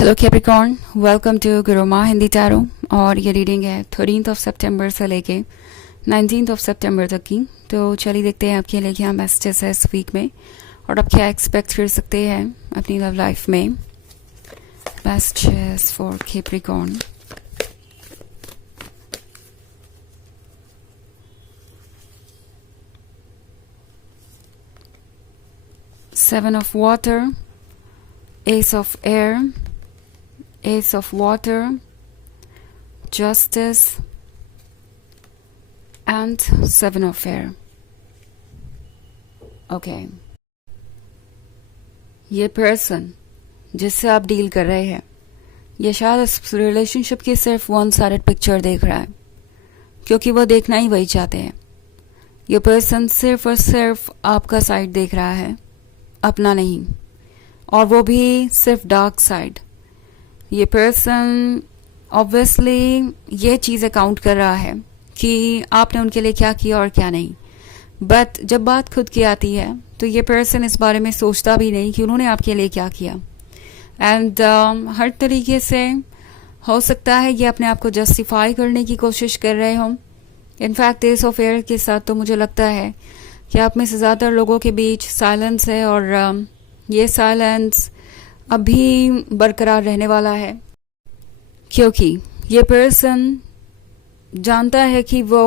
Hello Capricorn, welcome to Guruma Hindi tarot. और ये reading है 13 सितंबर से लेके 19 सितंबर तक की। तो चलिए देखते हैं आपके लिए क्या मैसेजेस है इस वीक में और आप क्या एक्सपेक्ट कर सकते हैं अपनी लव लाइफ में। Messages for Capricorn. Seven of water, Ace of air, Ace of water, Justice and Seven of air. Okay. ये पर्सन जिससे आप डील कर रहे हैं, ये शायद इस रिलेशनशिप की सिर्फ वन साइडेड पिक्चर देख रहा है, क्योंकि वो देखना ही वही चाहते हैं। ये पर्सन सिर्फ और सिर्फ आपका साइड देख रहा है, अपना नहीं, और वो भी सिर्फ डार्क साइड। ये पर्सन ऑब्वियसली ये चीज़ें काउंट कर रहा है कि आपने उनके लिए क्या किया और क्या नहीं। बट जब बात खुद की आती है तो ये पर्सन इस बारे में सोचता भी नहीं कि उन्होंने आपके लिए क्या किया। एंड हर तरीके से हो सकता है ये अपने आप को जस्टिफाई करने की कोशिश कर रहे हों। इनफैक्ट एस ऑफ एयर के साथ तो मुझे लगता है कि आप में से ज़्यादातर लोगों के बीच साइलेंस है, और ये साइलेंस अभी बरकरार रहने वाला है, क्योंकि ये पर्सन जानता है कि वो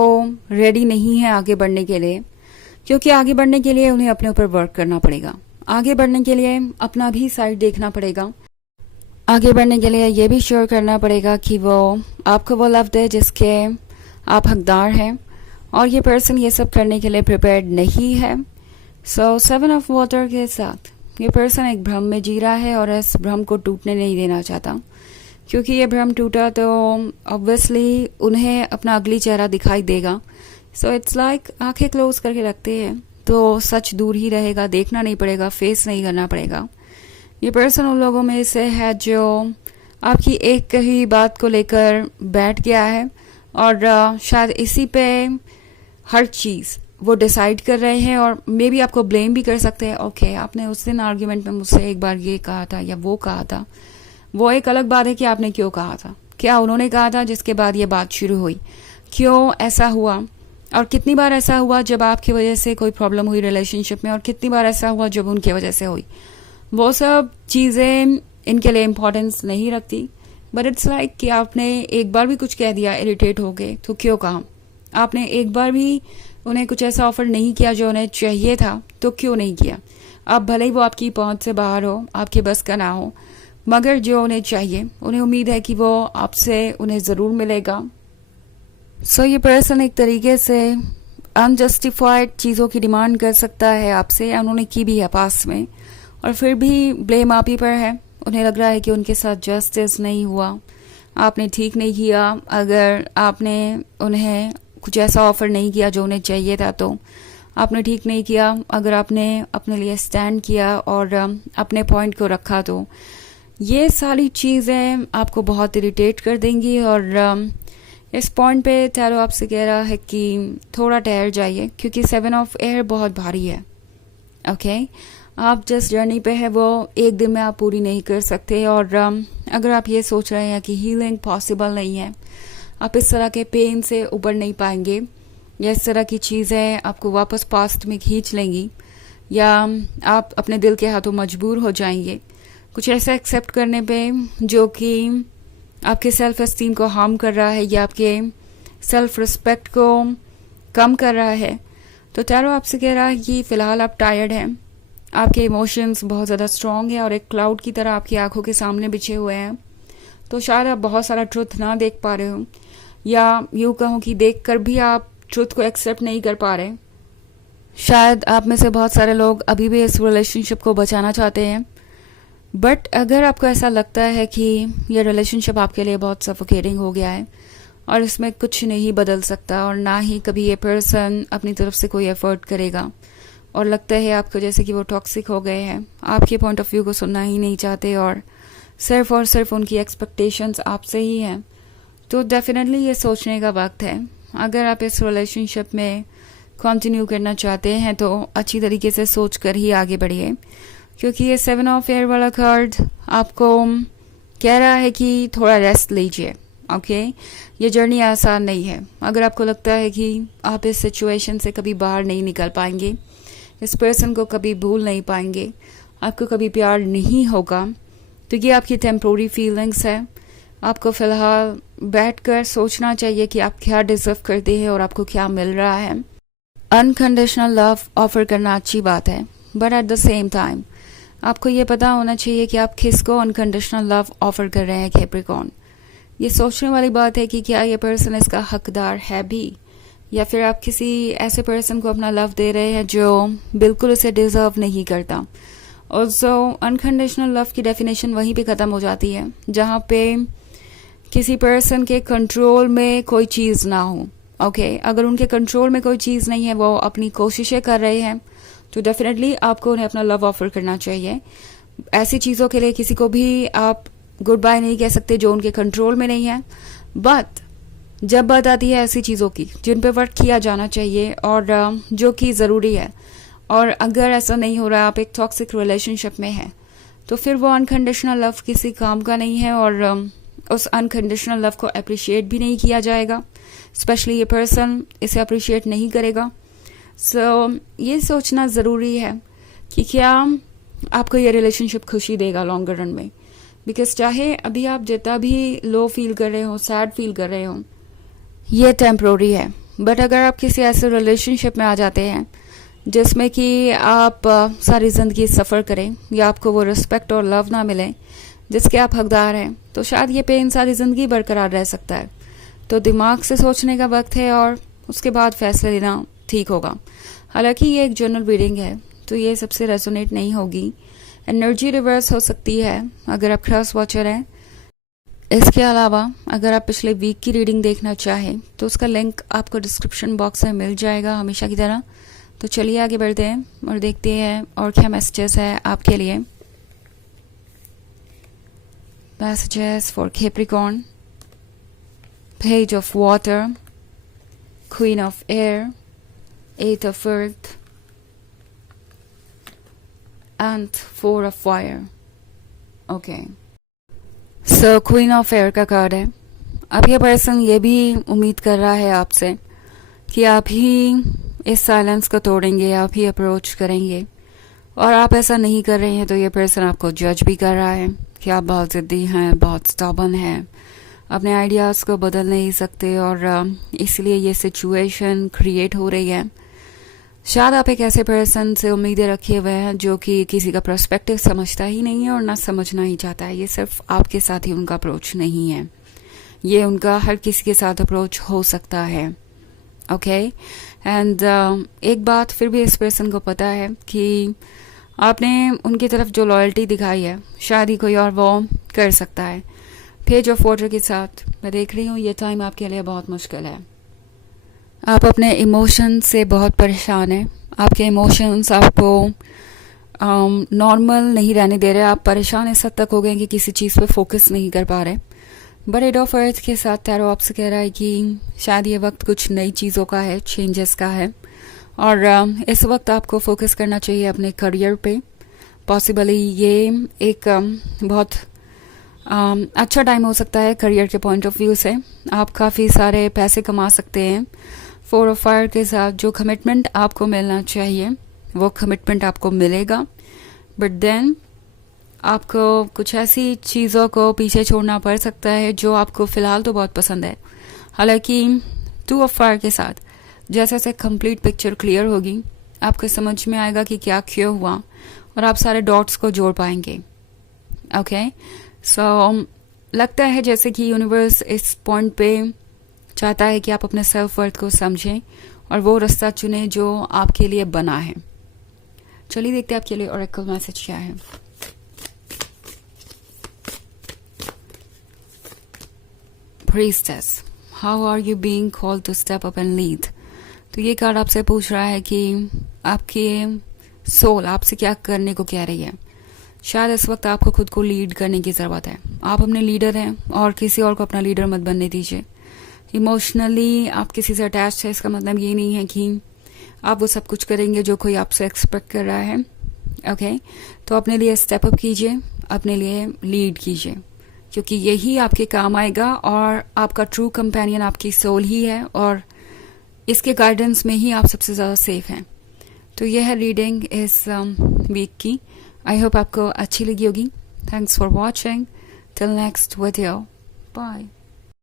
रेडी नहीं है आगे बढ़ने के लिए, क्योंकि आगे बढ़ने के लिए उन्हें अपने ऊपर वर्क करना पड़ेगा। आगे बढ़ने के लिए अपना भी साइड देखना पड़ेगा। आगे बढ़ने के लिए ये भी श्योर करना पड़ेगा कि वो आपको वो लव दे जिसके आप हकदार हैं, और ये पर्सन ये सब करने के लिए प्रिपेयर्ड नहीं है। सो सेवन ऑफ वाटर के साथ ये पर्सन एक भ्रम में जी रहा है और इस भ्रम को टूटने नहीं देना चाहता, क्योंकि ये भ्रम टूटा तो ऑब्वियसली उन्हें अपना अगली चेहरा दिखाई देगा। सो इट्स लाइक आंखें क्लोज करके रखते हैं तो सच दूर ही रहेगा, देखना नहीं पड़ेगा, फेस नहीं करना पड़ेगा। ये पर्सन उन लोगों में से है जो आपकी एक कही बात को लेकर बैठ गया है, और शायद इसी पे हर चीज़ वो डिसाइड कर रहे हैं, और मे बी आपको ब्लेम भी कर सकते हैं। ओके, आपने उस दिन आर्ग्यूमेंट में मुझसे एक बार ये कहा था या वो कहा था। वो एक अलग बात है कि आपने क्यों कहा था, क्या उन्होंने कहा था जिसके बाद ये बात शुरू हुई, क्यों ऐसा हुआ, और कितनी बार ऐसा हुआ जब आपकी वजह से कोई प्रॉब्लम हुई रिलेशनशिप में, और कितनी बार ऐसा हुआ जब उनकी वजह से हुई। वो सब चीज़ें इनके लिए इम्पोर्टेंस नहीं रखती। बट इट्स लाइक कि आपने एक बार भी कुछ कह दिया इरिटेट हो गए तो क्यों कहा। आपने एक बार भी उन्हें कुछ ऐसा ऑफर नहीं किया जो उन्हें चाहिए था तो क्यों नहीं किया। अब भले ही वो आपकी पहुंच से बाहर हो, आपके बस का ना हो, मगर जो उन्हें चाहिए, उन्हें उम्मीद है कि वो आपसे उन्हें ज़रूर मिलेगा। सो ये पर्सन एक तरीके से अनजस्टिफाइड चीज़ों की डिमांड कर सकता है आपसे, या उन्होंने की भी है पास में, और फिर भी ब्लेम आप ही पर है। उन्हें लग रहा है कि उनके साथ जस्टिस नहीं हुआ, आपने ठीक नहीं किया। अगर आपने उन्हें कुछ ऐसा ऑफर नहीं किया जो उन्हें चाहिए था तो आपने ठीक नहीं किया। अगर आपने अपने लिए स्टैंड किया और अपने पॉइंट को रखा तो ये सारी चीज़ें आपको बहुत इरिटेट कर देंगी। और इस पॉइंट पे टैरो आपसे कह रहा है कि थोड़ा ठहर जाइए, क्योंकि सेवन ऑफ एयर बहुत भारी है। ओके, आप जिस जर्नी पे है वो एक दिन में आप पूरी नहीं कर सकते, और अगर आप ये सोच रहे हैं कि हीलिंग पॉसिबल नहीं है, आप इस तरह के पेन से उबर नहीं पाएंगे, या इस तरह की चीज़ें आपको वापस पास्ट में खींच लेंगी, या आप अपने दिल के हाथों मजबूर हो जाएंगे कुछ ऐसा एक्सेप्ट करने पे जो कि आपके सेल्फ एस्टीम को हार्म कर रहा है या आपके सेल्फ रिस्पेक्ट को कम कर रहा है। तो टैरो आपसे कह रहा है कि फ़िलहाल आप टायर्ड हैं, आपके इमोशंस बहुत ज़्यादा स्ट्रॉन्ग है और एक क्लाउड की तरह आपकी आंखों के सामने बिछे हुए हैं। तो शायद आप बहुत सारा ट्रुथ ना देख पा रहे हो, या यूँ कहूँ कि देख कर भी आप ट्रुथ को एक्सेप्ट नहीं कर पा रहे। शायद आप में से बहुत सारे लोग अभी भी इस रिलेशनशिप को बचाना चाहते हैं, बट अगर आपको ऐसा लगता है कि ये रिलेशनशिप आपके लिए बहुत सफोकेटिंग हो गया है और इसमें कुछ नहीं बदल सकता, और ना ही कभी ये पर्सन अपनी तरफ से कोई एफर्ट करेगा, और लगता है आपको जैसे कि वो टॉक्सिक हो गए हैं, आपके पॉइंट ऑफ व्यू को सुनना ही नहीं चाहते और सिर्फ उनकी एक्सपेक्टेशंस आपसे ही हैं, तो डेफिनेटली ये सोचने का वक्त है। अगर आप इस रिलेशनशिप में कंटिन्यू करना चाहते हैं तो अच्छी तरीके से सोच कर ही आगे बढ़िए, क्योंकि ये सेवन ऑफ एयर वाला कार्ड आपको कह रहा है कि थोड़ा रेस्ट लीजिए। ओके, ये जर्नी आसान नहीं है। अगर आपको लगता है कि आप इस सिचुएशन से कभी बाहर नहीं निकल पाएंगे, इस पर्सन को कभी भूल नहीं पाएंगे, आपको कभी प्यार नहीं होगा, तो ये आपकी टेम्प्रोरी फीलिंग्स है। आपको फ़िलहाल बैठकर सोचना चाहिए कि आप क्या डिज़र्व करते हैं और आपको क्या मिल रहा है। अनकंडीशनल लव ऑफर करना अच्छी बात है, but at the same time आपको ये पता होना चाहिए कि आप किसको अनकंडीशनल लव ऑफर कर रहे हैं। कैप्रिकॉर्न, ये सोचने वाली बात है कि क्या ये पर्सन इसका हकदार है भी, या फिर आप किसी ऐसे पर्सन को अपना लव दे रहे हैं जो बिल्कुल उसे डिजर्व नहीं करता। ऑल्सो अनकंडीशनल लव की डेफिनेशन वहीं पे ख़त्म हो जाती है जहाँ पे किसी पर्सन के कंट्रोल में कोई चीज़ ना हो। ओके, अगर उनके कंट्रोल में कोई चीज़ नहीं है, वो अपनी कोशिशें कर रहे हैं, तो डेफिनेटली आपको उन्हें अपना लव ऑफर करना चाहिए। ऐसी चीज़ों के लिए किसी को भी आप गुड बाय नहीं कह सकते जो उनके कंट्रोल में नहीं है। बट जब बात आती है ऐसी चीज़ों की जिन पे वर्क किया जाना चाहिए और जो कि ज़रूरी है, और अगर ऐसा नहीं हो रहा, आप एक टॉक्सिक रिलेशनशिप में हैं, तो फिर वो अनकंडीशनल लव किसी काम का नहीं है और उस अनकंडीशनल लव को अप्रिशिएट भी नहीं किया जाएगा। स्पेशली ये पर्सन इसे अप्रिशिएट नहीं करेगा। सो ये सोचना ज़रूरी है कि क्या आपको ये रिलेशनशिप खुशी देगा लॉन्गर रन में। बिकॉज चाहे अभी आप जितना भी लो फील कर रहे हो, सैड फील कर रहे हो, ये टेम्प्रोरी है। बट अगर आप किसी ऐसे रिलेशनशिप में आ जाते हैं जिसमें कि आप सारी ज़िंदगी सफ़र करें या आपको वो रिस्पेक्ट और लव ना मिले जिसके आप हकदार हैं, तो शायद ये पेन सारी ज़िंदगी बरकरार रह सकता है। तो दिमाग से सोचने का वक्त है और उसके बाद फैसले लेना ठीक होगा। हालांकि ये एक जनरल रीडिंग है, तो ये सबसे रेजोनेट नहीं होगी। एनर्जी रिवर्स हो सकती है अगर आप क्रॉस वॉचर हैं। इसके अलावा अगर आप पिछले वीक की रीडिंग देखना चाहें तो उसका लिंक आपको डिस्क्रिप्शन बॉक्स में मिल जाएगा हमेशा की तरह। तो चलिए आगे बढ़ते हैं और देखते हैं और क्या मैसेजेस है आपके लिए। Messages for Capricorn, page of water, queen of air, eight of earth and four of fire. Okay, so queen of air का कार्ड है। अब ये पर्सन ये भी उम्मीद कर रहा है आपसे कि आप ही इस साइलेंस को तोड़ेंगे, आप ही अप्रोच करेंगे, और आप ऐसा नहीं कर रहे हैं तो ये पर्सन आपको जज भी कर रहा है कि आप बहुत ज़िद्दी हैं, बहुत स्टबर्न हैं, अपने आइडियाज़ को बदल नहीं सकते, और इसलिए ये सिचुएशन क्रिएट हो रही है। शायद आप एक ऐसे पर्सन से उम्मीदें रखे हुए हैं जो कि किसी का पर्सपेक्टिव समझता ही नहीं है और ना समझना ही चाहता है। ये सिर्फ आपके साथ ही उनका अप्रोच नहीं है, ये उनका हर किसी के साथ अप्रोच हो सकता है। ओके, एंड एक बात फिर भी इस पर्सन को पता है कि आपने उनकी तरफ जो लॉयल्टी दिखाई है शायद ही कोई और वो कर सकता है। पेज ऑफ वाटर के साथ मैं देख रही हूँ ये टाइम आपके लिए बहुत मुश्किल है। आप अपने इमोशंस से बहुत परेशान हैं। आपके इमोशंस आपको नॉर्मल नहीं रहने दे रहे। आप परेशान इस हद तक हो गए कि किसी चीज़ पे फोकस नहीं कर पा रहे। बट एट ऑफ अर्थ के साथ टैरो आपसे कह रहा है कि शायद ये वक्त कुछ नई चीज़ों का है, चेंजेस का है, और इस वक्त आपको फोकस करना चाहिए अपने करियर पे। पॉसिबली ये एक बहुत अच्छा टाइम हो सकता है करियर के पॉइंट ऑफ व्यू से। आप काफ़ी सारे पैसे कमा सकते हैं। फोर ऑफ फायर के साथ जो कमिटमेंट आपको मिलना चाहिए वो कमिटमेंट आपको मिलेगा, बट देन आपको कुछ ऐसी चीज़ों को पीछे छोड़ना पड़ सकता है जो आपको फ़िलहाल तो बहुत पसंद है। हालांकि टू ऑफ फायर के साथ जैसे जैसे कंप्लीट पिक्चर क्लियर होगी आपको समझ में आएगा कि क्या क्यों हुआ, और आप सारे डॉट्स को जोड़ पाएंगे। ओके, सो लगता है जैसे कि यूनिवर्स इस पॉइंट पे चाहता है कि आप अपने सेल्फ वर्थ को समझें और वो रास्ता चुनें जो आपके लिए बना है। चलिए देखते हैं आपके लिए ओरेकल मैसेज क्या है। Priestess, how are you being called to step up and lead. तो ये कार्ड आपसे पूछ रहा है कि आपकी सोल आपसे क्या करने को कह रही है। शायद इस वक्त आपको खुद को लीड करने की ज़रूरत है। आप अपने लीडर हैं और किसी और को अपना लीडर मत बनने दीजिए। इमोशनली आप किसी से अटैच है, इसका मतलब ये नहीं है कि आप वो सब कुछ करेंगे जो कोई आपसे एक्सपेक्ट कर रहा है। ओके, तो अपने लिए स्टेप अप कीजिए, अपने लिए लीड कीजिए। क्योंकि यही आपके काम आएगा और आपका ट्रू कंपेनियन आपकी सोल ही है और इसके गाइडेंस में ही आप सबसे ज़्यादा सेफ हैं। तो यह है रीडिंग इस वीक की। आई होप आपको अच्छी लगी होगी। Thanks for watching. Till next video, bye.